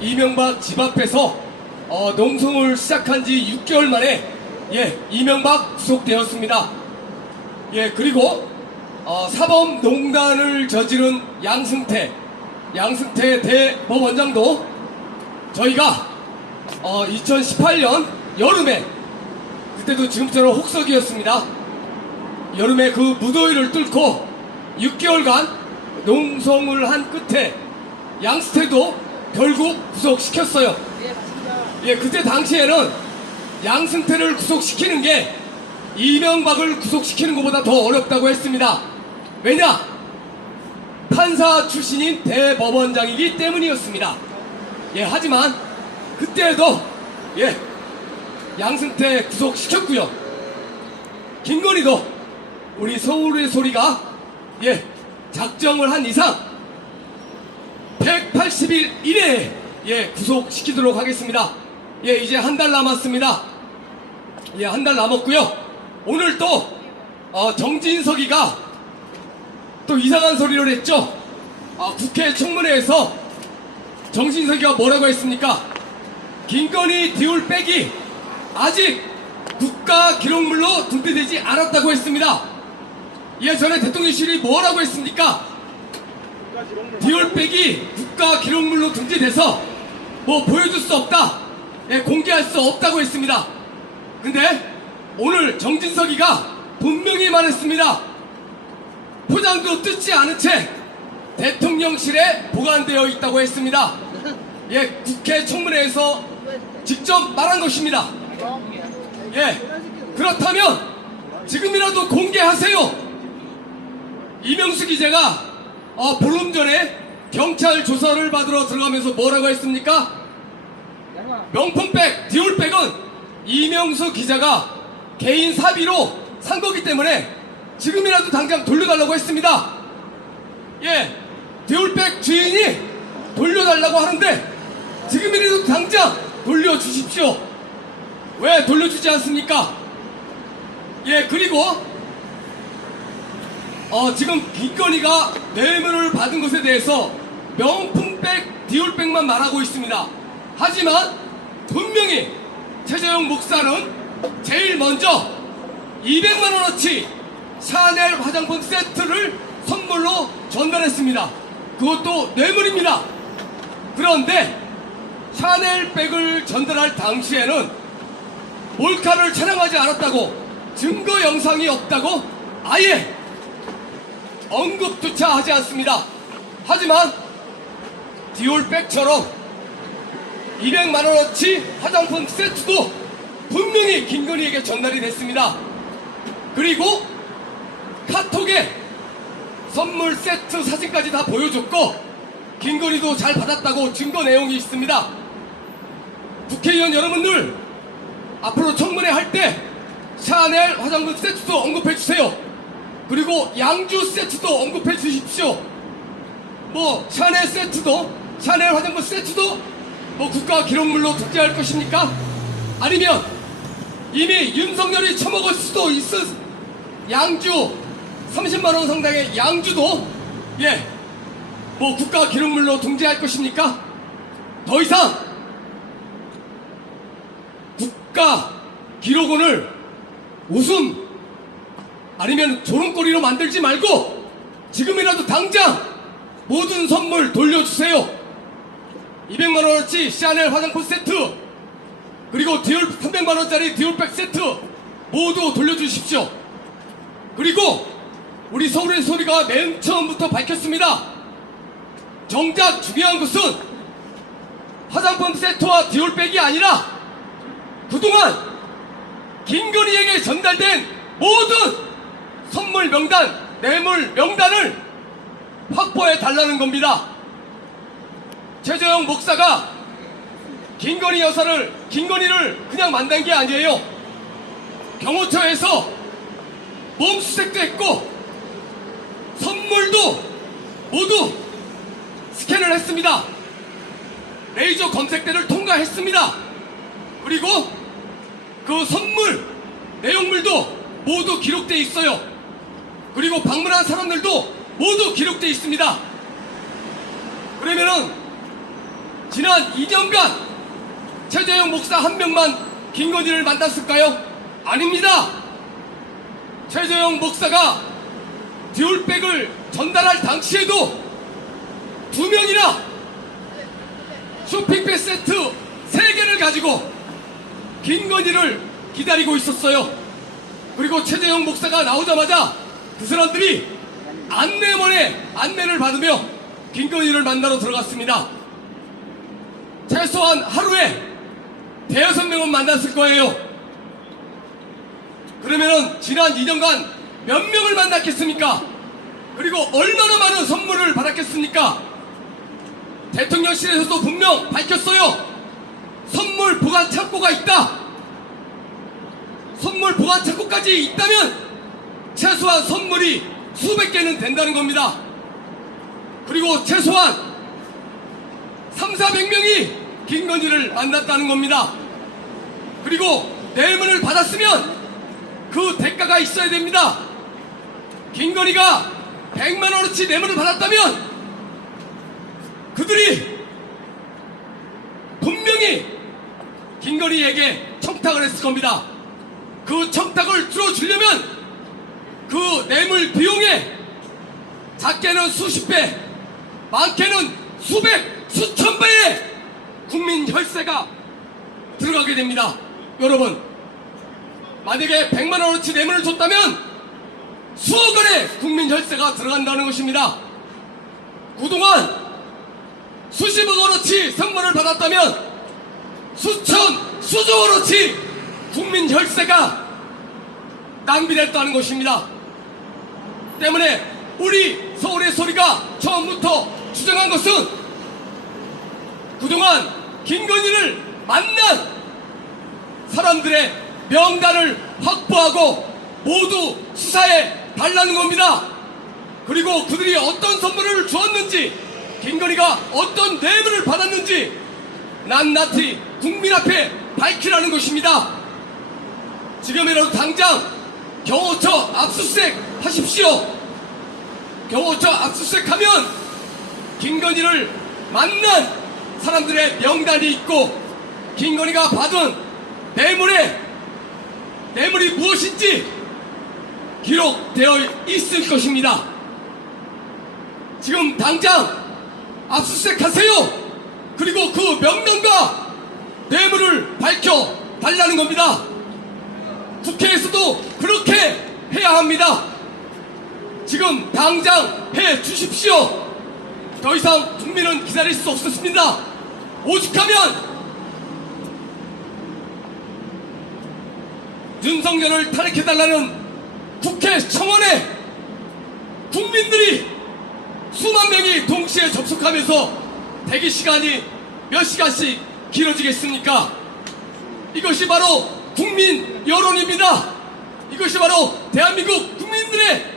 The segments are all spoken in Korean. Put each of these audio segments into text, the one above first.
이명박 집 앞에서 농성을 시작한 지 6개월 만에 이명박 구속되었습니다. 그리고 사법농단을 저지른 양승태 대법원장도 저희가 2018년 여름에, 그때도 지금처럼 혹석이었습니다. 여름에 그 무더위를 뚫고 6개월간 농성을 한 끝에 양승태도 결국 구속시켰어요. 그때 당시에는 양승태를 구속시키는 게 이명박을 구속시키는 것보다 더 어렵다고 했습니다. 왜냐? 판사 출신인 대법원장이기 때문이었습니다. 하지만 그때도 양승태 구속시켰고요. 김건희도 우리 서울의 소리가 작정을 한 이상 180일 이내에 구속시키도록 하겠습니다. 이제 한 달 남았습니다. 한 달 남았고요. 오늘 또 정진석이가 또 이상한 소리를 했죠. 국회 청문회에서 정진석이가 뭐라고 했습니까? 김건희 디올백이 아직 국가기록물로 등재되지 않았다고 했습니다. 전에 대통령실이 뭐라고 했습니까? 디올백이 국가기록물로 등재돼서 뭐 보여줄 수 없다, 공개할 수 없다고 했습니다. 근데 오늘 정진석이가 분명히 말했습니다. 포장도 뜯지 않은 채 대통령실에 보관되어 있다고 했습니다. 국회 청문회에서 직접 말한 것입니다. 그렇다면 지금이라도 공개하세요. 이명수 기자가 보름 전에 경찰 조사를 받으러 들어가면서 뭐라고 했습니까? 명품백, 디올백은 이명수 기자가 개인 사비로 산 거기 때문에 지금이라도 당장 돌려달라고 했습니다. 디올백 주인이 돌려달라고 하는데 지금이라도 당장 돌려주십시오. 왜 돌려주지 않습니까? 그리고 지금 김건희가 뇌물을 받은 것에 대해서 명품백, 디올백만 말하고 있습니다. 하지만 분명히 최재형 목사는 제일 먼저 200만원어치 샤넬 화장품 세트를 선물로 전달했습니다. 그것도 뇌물입니다. 그런데 샤넬백을 전달할 당시에는 몰카를 촬영하지 않았다고, 증거 영상이 없다고 아예 언급조차 하지 않습니다. 하지만 디올백처럼 200만원어치 화장품 세트도 분명히 김건희에게 전달이 됐습니다. 그리고 카톡에 선물 세트 사진까지 다 보여줬고 김건희도 잘 받았다고 증거 내용이 있습니다. 국회의원 여러분들, 앞으로 청문회 할 때 샤넬 화장품 세트도 언급해 주세요. 그리고 양주 세트도 언급해 주십시오. 샤넬 세트도, 샤넬 화장품 세트도 국가기록물로 등재할 것입니까? 아니면 이미 윤석열이 처먹을 수도 있을 양주 30만원 상당의 양주도 국가기록물로 등재할 것입니까? 더 이상 국가기록원을 웃음 아니면 조롱거리로 만들지 말고 지금이라도 당장 모든 선물 돌려주세요. 200만원어치 샤넬 화장품 세트, 그리고 300만원짜리 디올백 세트 모두 돌려주십시오. 그리고 우리 서울의 소리가 맨 처음부터 밝혔습니다. 정작 중요한 것은 화장품 세트와 디올백이 아니라 그동안 김건희에게 전달된 모든 선물 명단, 뇌물 명단을 확보해 달라는 겁니다. 최재형 목사가 김건희를 그냥 만난 게 아니에요. 경호처에서 몸수색도 했고 선물도 모두 스캔을 했습니다. 레이저 검색대를 통과했습니다. 그리고 그 선물 내용물도 모두 기록되어 있어요. 그리고 방문한 사람들도 모두 기록되어 있습니다. 그러면은 지난 2년간 최재형 목사 한 명만 김건희를 만났을까요? 아닙니다. 최재형 목사가 듀얼백을 전달할 당시에도 2명이나 쇼핑백 세트 3개를 가지고 김건희를 기다리고 있었어요. 그리고 최재형 목사가 나오자마자 그 사람들이 안내문에 안내를 받으며 김건희를 만나러 들어갔습니다. 최소한 하루에 대여섯 명은 만났을 거예요. 그러면은 지난 2년간 몇 명을 만났겠습니까? 그리고 얼마나 많은 선물을 받았겠습니까? 대통령실에서도 분명 밝혔어요. 선물 보관 창고가 있다. 선물 보관 창고까지 있다면 최소한 선물이 수백 개는 된다는 겁니다. 그리고 최소한 300~400명이 김건희를 만났다는 겁니다. 그리고 뇌물을 받았으면 그 대가가 있어야 됩니다. 김건희가 100만원어치 뇌물을 받았다면 그들이 분명히 김건희에게 청탁을 했을 겁니다. 그 청탁을 들어주려면 그 뇌물 비용에 작게는 수십 배, 많게는 수백, 수천 배의 국민 혈세가 들어가게 됩니다. 여러분, 만약에 100만원어치 뇌물을 줬다면 수억 원의 국민 혈세가 들어간다는 것입니다. 그동안 수십억 원어치 선물을 받았다면 수천, 수조 원어치 국민 혈세가 낭비됐다는 것입니다. 때문에 우리 서울의 소리가 처음부터 주장한 것은 그동안 김건희를 만난 사람들의 명단을 확보하고 모두 수사해 달라는 겁니다. 그리고 그들이 어떤 선물을 주었는지, 김건희가 어떤 뇌물을 받았는지 낱낱이 국민 앞에 밝히라는 것입니다. 지금이라도 당장 경호처 압수수색 하십시오. 경호처 압수수색하면 김건희를 만난 사람들의 명단이 있고 김건희가 받은 뇌물이 무엇인지 기록되어 있을 것입니다. 지금 당장 압수수색하세요. 그리고 그 명단과 뇌물을 밝혀 달라는 겁니다. 국회에서도 그렇게 해야 합니다. 지금 당장 해 주십시오. 더 이상 국민은 기다릴 수 없었습니다. 오죽하면 윤석열을 탄핵해달라는 국회 청원에 국민들이 수만 명이 동시에 접속하면서 대기 시간이 몇 시간씩 길어지겠습니까? 이것이 바로 국민 여론입니다. 이것이 바로 대한민국 국민들의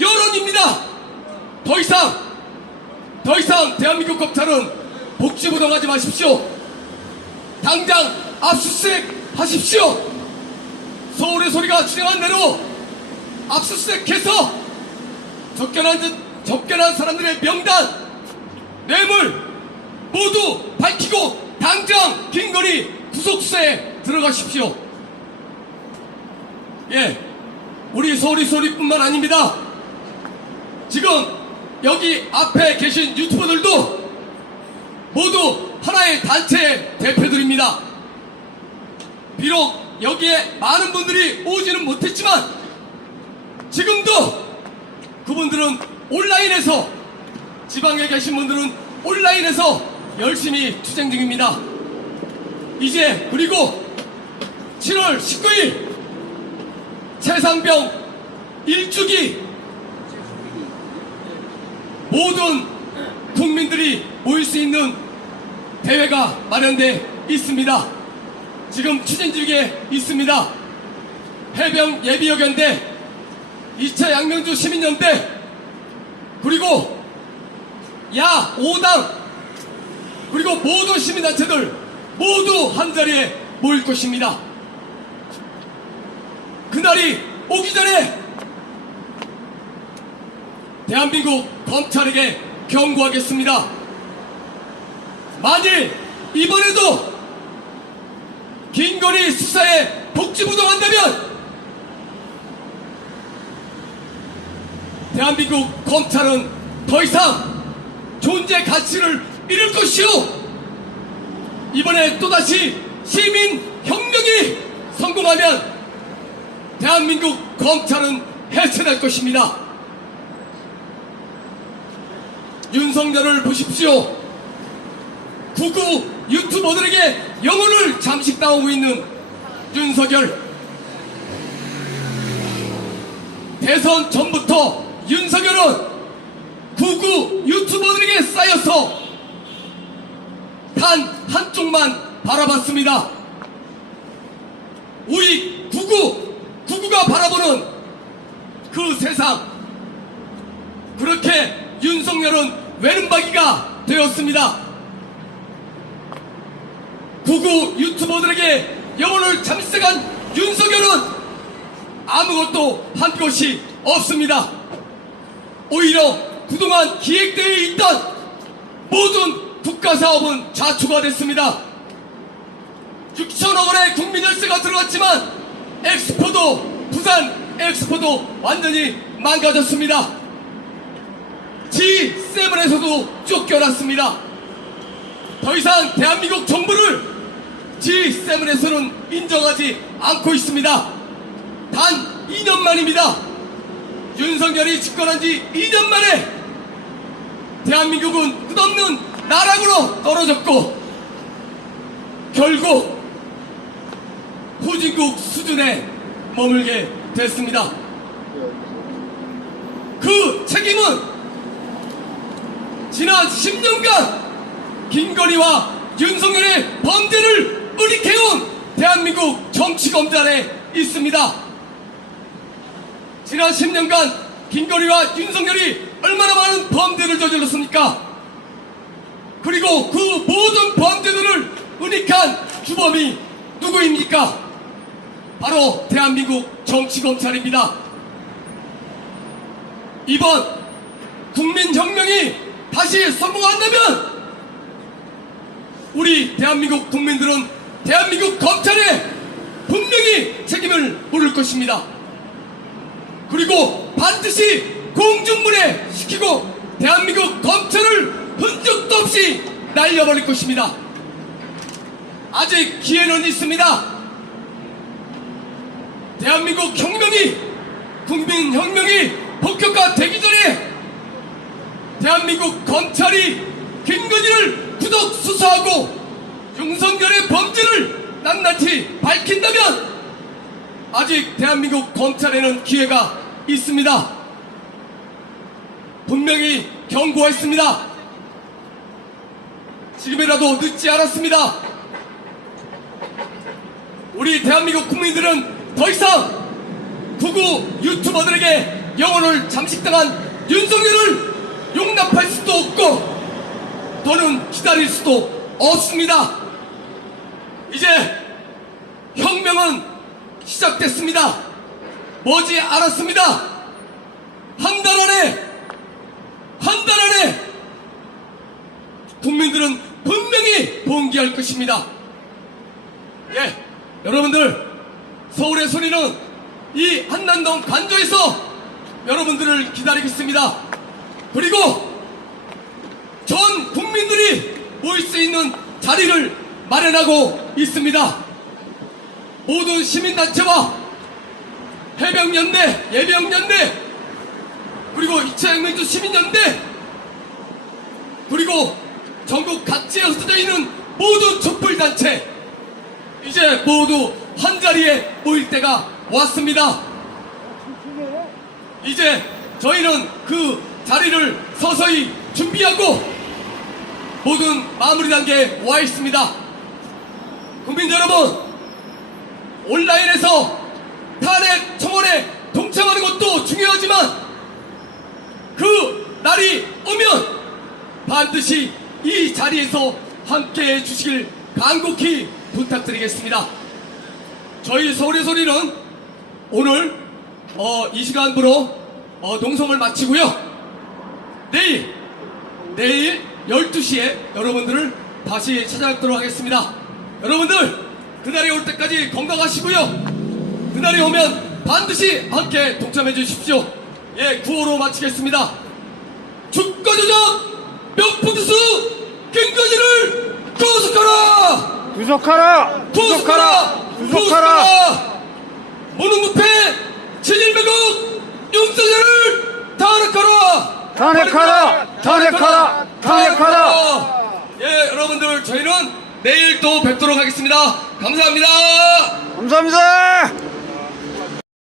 여론입니다. 더 이상 대한민국 검찰은 복지부동하지 마십시오. 당장 압수수색 하십시오. 서울의 소리가 주장한 대로 압수수색해서 접견한 사람들의 명단, 뇌물 모두 밝히고 당장 김건희 구속수사에 들어가십시오. 예, 우리 서울의 소리뿐만 아닙니다. 지금 여기 앞에 계신 유튜버들도 모두 하나의 단체의 대표들입니다. 비록 여기에 많은 분들이 오지는 못했지만 지금도 그분들은 온라인에서, 지방에 계신 분들은 온라인에서 열심히 투쟁 중입니다. 이제 그리고 7월 19일 최상병 1주기 모든 국민들이 모일 수 있는 대회가 마련되어 있습니다. 지금 추진 중에 있습니다. 해병 예비여견대, 2차 양명주 시민연대, 그리고 야 5당, 그리고 모든 시민단체들 모두 한자리에 모일 것입니다. 그날이 오기 전에 대한민국 검찰에게 경고하겠습니다. 만일 이번에도 김건희 수사에 복지부동한다면 대한민국 검찰은 더 이상 존재 가치를 잃을 것이오. 이번에 또다시 시민혁명이 성공하면 대한민국 검찰은 해체될 것입니다. 윤석열을 보십시오. 구구 유튜버들에게 영혼을 잠식당하고 있는 윤석열. 대선 전부터 윤석열은 구구 유튜버들에게 쌓여서 단 한쪽만 바라봤습니다. 우리 구구가 바라보는 그 세상. 그렇게 윤석열은 외눈박이가 되었습니다. 구구 유튜버들에게 영혼을 잠식한 윤석열은 아무것도 한 것이 없습니다. 오히려 그동안 기획되어 있던 모든 국가사업은 자초가 됐습니다. 6천억 원의 국민열세가 들어갔지만 엑스포도, 부산 엑스포도 완전히 망가졌습니다. G7에서도 쫓겨났습니다. 더 이상 대한민국 정부를 G7에서는 인정하지 않고 있습니다. 단 2년 만입니다. 윤석열이 집권한 지 2년 만에 대한민국은 끝없는 나락으로 떨어졌고 결국 후진국 수준에 머물게 됐습니다. 그 책임은 지난 10년간 김건희와 윤석열의 범죄를 의리해온 대한민국 정치검찰에 있습니다. 지난 10년간 김건희와 윤석열이 얼마나 많은 범죄를 저질렀습니까? 그리고 그 모든 범죄들을 은닉한 주범이 누구입니까? 바로 대한민국 정치검찰입니다. 이번 국민혁명이 다시 성공한다면 우리 대한민국 국민들은 대한민국 검찰에 분명히 책임을 물을 것입니다. 그리고 반드시 공중분해 시키고 대한민국 검찰을 흔적도 없이 날려버릴 것입니다. 아직 기회는 있습니다. 대한민국 혁명이, 국민혁명이 본격화되기 전에 대한민국 검찰이 김건희를 구속 수사하고 윤석열의 범죄를 낱낱이 밝힌다면 아직 대한민국 검찰에는 기회가 있습니다. 분명히 경고했습니다. 지금이라도 늦지 않았습니다. 우리 대한민국 국민들은 더 이상 구구 유튜버들에게 영혼을 잠식당한 윤석열을 용납할 수도 없고 더는 기다릴 수도 없습니다. 이제 혁명은 시작됐습니다. 머지 않았습니다. 한 달 안에 국민들은 분명히 봉기할 것입니다. 예, 여러분들, 서울의 소리는 이 한남동 관저에서 여러분들을 기다리고 있습니다. 그리고 전 국민들이 모일 수 있는 자리를 마련하고 있습니다. 모든 시민단체와 해병연대, 예병연대, 그리고 이차영민주 시민연대, 그리고 전국 각지에 흩어져 있는 모든 촛불단체, 이제 모두 한자리에 모일 때가 왔습니다. 이제 저희는 그 자리를 서서히 준비하고 모든 마무리 단계에 와 있습니다. 국민 여러분, 온라인에서 탄핵 청원에 동참하는 것도 중요하지만 그 날이 오면 반드시 이 자리에서 함께해 주시길 간곡히 부탁드리겠습니다. 저희 서울의 소리는 오늘 이 시간부로 농성을 마치고요. 내일 12시에 여러분들을 다시 찾아뵙도록 하겠습니다. 여러분들 그날이 올 때까지 건강하시고요. 그날이 오면 반드시 함께 동참해 주십시오. 예, 구호로 마치겠습니다. 주가조작 명품투수 김건희를 구속하라! 구속하라! 구속하라! 구속하라! 무능무패 진일매국 용사자를 탄핵하라! 탄핵하라! 탄핵하라! 탄핵하라! 예, 여러분들 저희는 내일 또 뵙도록 하겠습니다. 감사합니다. 감사합니다!